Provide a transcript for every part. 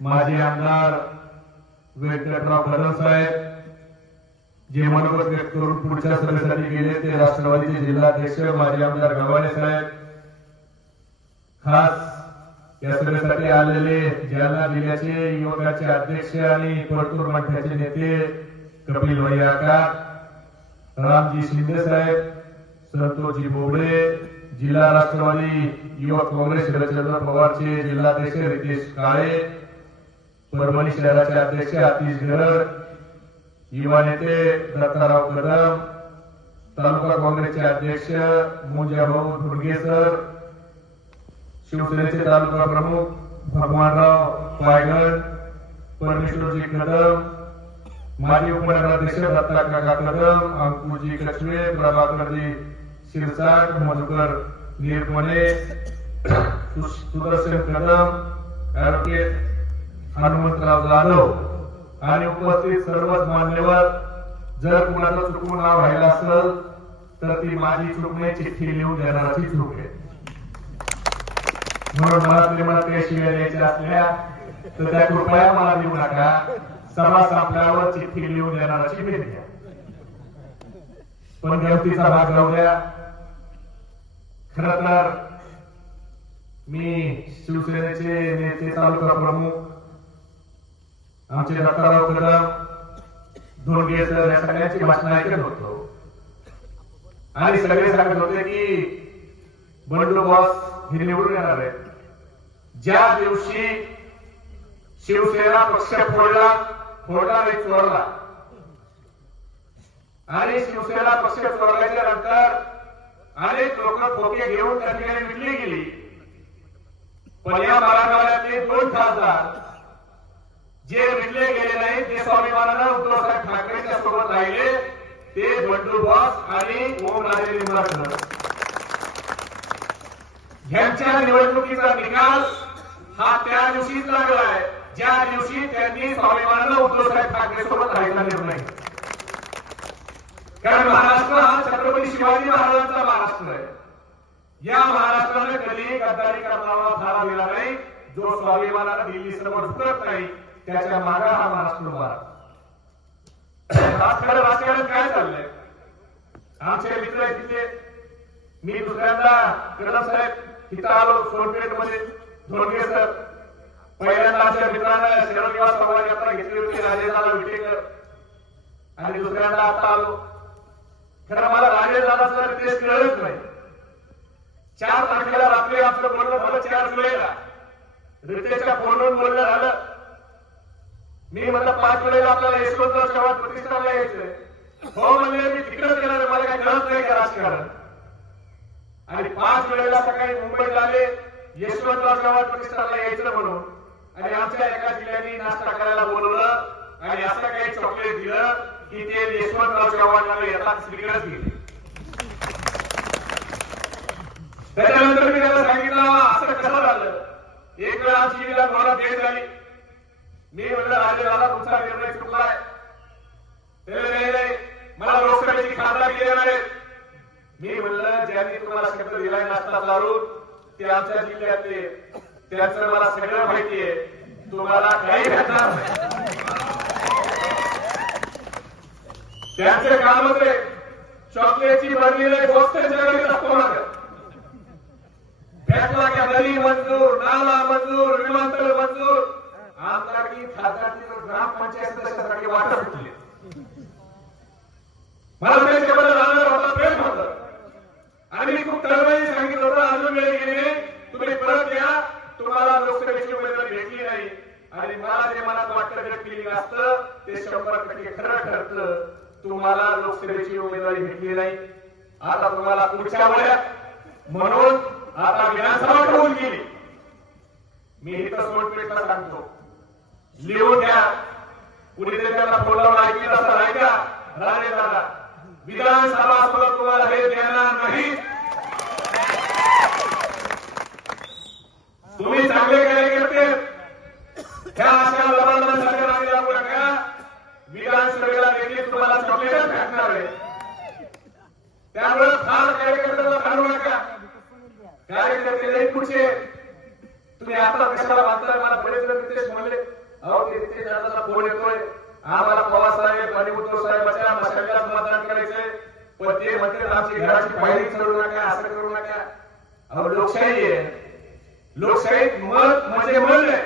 माजी आमदार व्यंकटराव कदम साहेब जे मनोगत व्यक्त करून पुढच्या सभेसाठी गेले ते राष्ट्रवादीचे जिल्हाध्यक्ष माजी आमदार गव्हाणे साहेब. खास या सभेसाठी आलेले जालना जिल्ह्याचे युवकाचे अध्यक्ष आणि परतूर मठ्याचे नेते कपिल भाई आकार रामजी शिंदे साहेब संतोषजी बोबडे जिल्हा राष्ट्रवादी युवक काँग्रेस शरदचंद्र पवारचे जिल्हाध्यक्ष रितेश काळे परभणी शहराचे अध्यक्ष आतिश गरड युवा नेते दत्ताराव कदम तालुका काँग्रेसचे अध्यक्ष मुंजाभाऊ धुडगे सर शिवसेनेचे तालुका प्रमुख भगवानराव पायगड परमेश्वरजी कदम माजी उपनगराध्यक्ष दत्ताकाका कदम अंकुजी कचवे प्रभाकरजी शिरसाट मधुकर निरमने सुदर्शन कदम ऍडव्होकेट हनुमंतराव जाधव आणि उपस्थित सर्वच मान्यवर जर कुणाचं चुकून नाव राहिलं असेल तर ती माझी चूक नाही चिठ्ठी लिहून देणाराची चूक आहे. म्हणून मला तुम्हाला काही शिव्या द्यायच्या असल्या तर त्या कृपया मला देऊ नका. सभा संपल्यावर चिठ्ठी लिहून देणाराची भेट द्या. पण गमतीचा भाग राहू द्या. खर तर मी शिवसेनेचे नेते तालुका प्रमुख आमचे दत्ताराव कदम धोंडगे सर या सगळ्यांची भाषण ऐकत होतो. आणि सगळे सांगत होते की बंडू बॉस हे निवडून येणार आहे ज्या दिवशी शिवसेना पक्ष फोडला फोडला नाही चोरला. आणि शिवसेना पक्ष चोरल्याच्या नंतर अनेक लोक खोके घेऊन त्या ठिकाणी विकली गेली. पण या मराठवाड्यातले दोन खासदार जे विकले गेले नाही ते स्वाभिमानानं उद्धवसाहेब ठाकरेच्या सोबत राहिले. ते बंडू बॉस आणि ओमराजे निंबाळकर. यांच्या निवडणुकीचा निकाल हा त्या दिवशीच लागला आहे. ज्या दिवशी त्यांनी स्वाभिमानानं उद्धवसाहेब ठाकरे सोबत राहायचा निर्णय. कारण महाराष्ट्र हा छत्रपती शिवाजी महाराजांचा महाराष्ट्र आहे. या महाराष्ट्राने कधी गद्दारी करणारा धारा दिला नाही. जो स्वाभिमानाला दिल्ली समोर झुकत नाही त्याच्या मागा हा महाराष्ट्र उभा आहे. आज खरं राजकारण काय चाललंय? आमचे मित्र आहे तिथे. मी दुसऱ्यांदा कदम साहेब इथं आलो सोनपेठमध्ये धोंडगे सर. पहिल्यांदा आमच्या मित्रांना शरणनिवास भगवान यात्रा घेतली होती राजेदादा विटेकर आणि दुसऱ्यांदा आता आलो. खरं मला राजेदादा सर तेच कळलंच नाही. चार तारखेला रात्री आमचं बोलणं झालं चार जुलैला. रितेशच्या फोनवरून बोलणं झालं. मी म्हणलं पाच वेळेला आपल्याला यशवंतराव चव्हाण प्रतिष्ठानला यायचंय हो म्हणले मी तिकडच येणार मला काही गरज नाही का राजकारण? आणि पाच वेळेला सकाळी मुंबईत आले यशवंतराव चव्हाण प्रतिष्ठानला यायचं म्हणून. आणि आमच्या एका जिल्ह्यांनी नाश्ता करायला बोलवलं आणि असं काही चॉकलेट दिलं की ते यशवंतराव चव्हाणाला येतात तिकडेच गेले. त्याच्यानंतर मी त्याला सांगितलं असं कसं झालं? एक वेळा आमची विधान भवनात भेट झाली. मी म्हणलं राजे दादा तुमचा निर्णय चुकलाय. मला लोकसभेची खासदार देणार आहे. मी म्हणलं ज्यांनी तुम्हाला शब्द दिलाय नाश्ता लावून ते आमच्या जिल्ह्यातले त्याचं मला सगळं माहितीये तुम्हाला काही भेटणार नाही. त्यांचे कामच आहे चॉकलेटची भरलेले गोष्ट त्यांच्याकडे दाखवणार भेटला का नदी मंजूर नाला मंजूर विमानतळ मंजूर आमदारकी खासदारकी ग्रामपंचायत सदस्यासाठी वाटप केले मला त्याच्याबद्दल राहणार होता प्रेम होतं आणि मी खूप तळमळी सांगितलं होतं अजून वेळ गेली तुम्ही परत या तुम्हाला लोकसभेची उमेदवारी भेटली नाही. आणि मला जे मनात वाटतं जे फिलिंग असतं. ते शंभर टक्के खरं ठरतं. तुम्हाला लोकसभेची उमेदवारी भेटली नाही. आता तुम्हाला पुढच्या वळ्यात. म्हणून आता विधानसभा ठरवून गेली. मी इथं सोडपेठला सांगतो. लिहून घ्या कुणीतरी त्यांना फोन लावून ऐकलं असं नाही का? राजे दादा विधानसभा सुद्धा तुम्हाला हे देणार नाही तुम्ही चांगले कार्यकर्ते ह्या अशा लबाडांसाठी राणी लागू नका विधानसभेला देखील तुम्हाला चॉकलेटच भेटणार आहे त्यामुळे फार कार्यकर्त्यांना भांडू नका. कार्यकर्ते पुढचे तुम्ही आता कशाला बांधताय मला बरेच नितेश म्हणले. अहो ते दादाचा फोन येतोय. आम्हाला पवार साहेब आणि उद्धव साहेबाच्या मशागत मतदान करायचंय. पण ते म्हणते आमची घराची पायरी चढू नका असं करू नका. अहो लोकशाही आहे. लोकशाहीत मत म्हणजे मन आहे.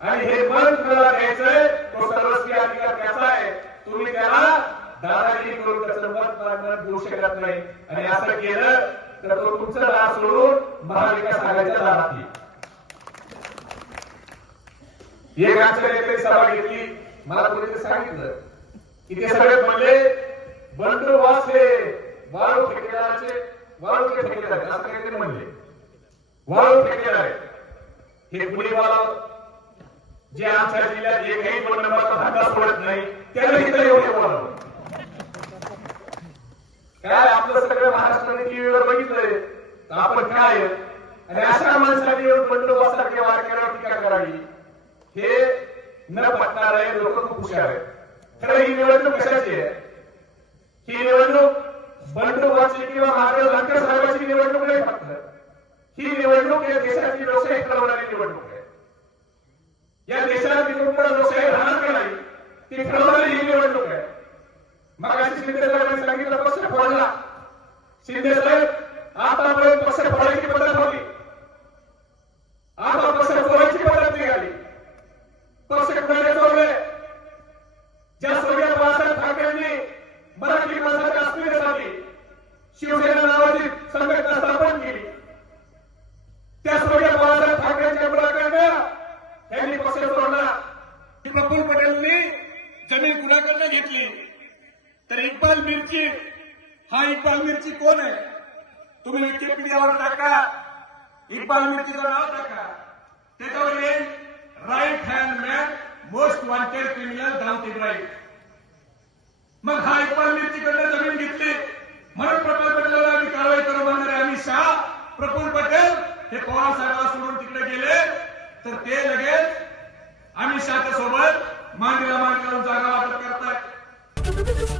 आणि हे मन द्यायचंय? तो सर्वस्वी अधिकार त्याचा आहे. तुम्ही त्याला दादागिरी करून त्याचं मत मागणं घेऊ शकत नाही. आणि असं केलं तर तो तुमचं दार सोडून महाविकास आघाडीच्या दारात येईल. एक आचार्य सभा घेतली. मला कोणीतरी सांगितलं? की ते सगळे म्हणले बंडू वास हे वाळू ठेकेदाराचे वाळू ते ठेकेदार आहेत, असं काहीतरी म्हणले. वाळू ठेकेदार आहेत हे पुणे वाला जे आमच्या जिल्ह्यात एकही दोन नंबरचा धंदा सोडत नाही त्याला इथं एवढे बोलावं काय आपलं सगळं महाराष्ट्राने टीव्हीवर बघितलंय तर आपण काय आणि अशा माणसाने येऊन बंडोबस्तासारख्या वाक्यावर टीका करावी. हे न पटणारे लोक खूप हुशार आहेत. खरं ही निवडणूक कशाची आहे? ही निवडणूक बंडोबाची किंवा महादेव जानकर साहेबांची निवडणूक नाही फक्त. ही निवडणूक या देशाची लोकशाही ठरवणारी निवडणूक आहे. या देशाला तिथून पुढे लोकशाही राहणार का नाही ती ठरवणारी ही निवडणूक आहे मग अशी शिंदे साहेबांनी सांगितलं पक्ष फोडला शिंदे साहेब आतापर्यंत पक्ष फोडायची पद्धत होती आता पक्ष फोडायची पद्धत निघाली पक्ष कुणाला सोडले ज्या स्वर्गीय बाळासाहेब ठाकरेंनी मराठी माणसाच्या अस्मितेसाठी शिवसेना नावाची संघटना स्थापन केली त्या स्वर्गीय बाळासाहेब ठाकरेंच्या मुलाकडनं त्यांनी पक्ष सोडला प्रफुल्ल पटेलनी जमीन कुणाकडनं घेतली तर इक्बाल मिरची. हा इक्बाल मिरची कोण आहे? तुम्ही विकिपीडियावर टाका. इक्बाल मिरचीचं नाव टाका. त्याच्यावर येईल right hand man most wanted criminal Dawood Ibrahim मग हा इक्बाल मिरचीकडनं जमीन घेतली. म्हणून प्रफुल पटेल आम्ही कारवाई करू म्हणणारे अमित शहा. प्रफुल पटेल हे पवार साहेबांना सोडून तिकडे गेले. तर ते लगेच अमित शहाच्या सोबत मांडीला मांडीला जागा वाटप करतायत.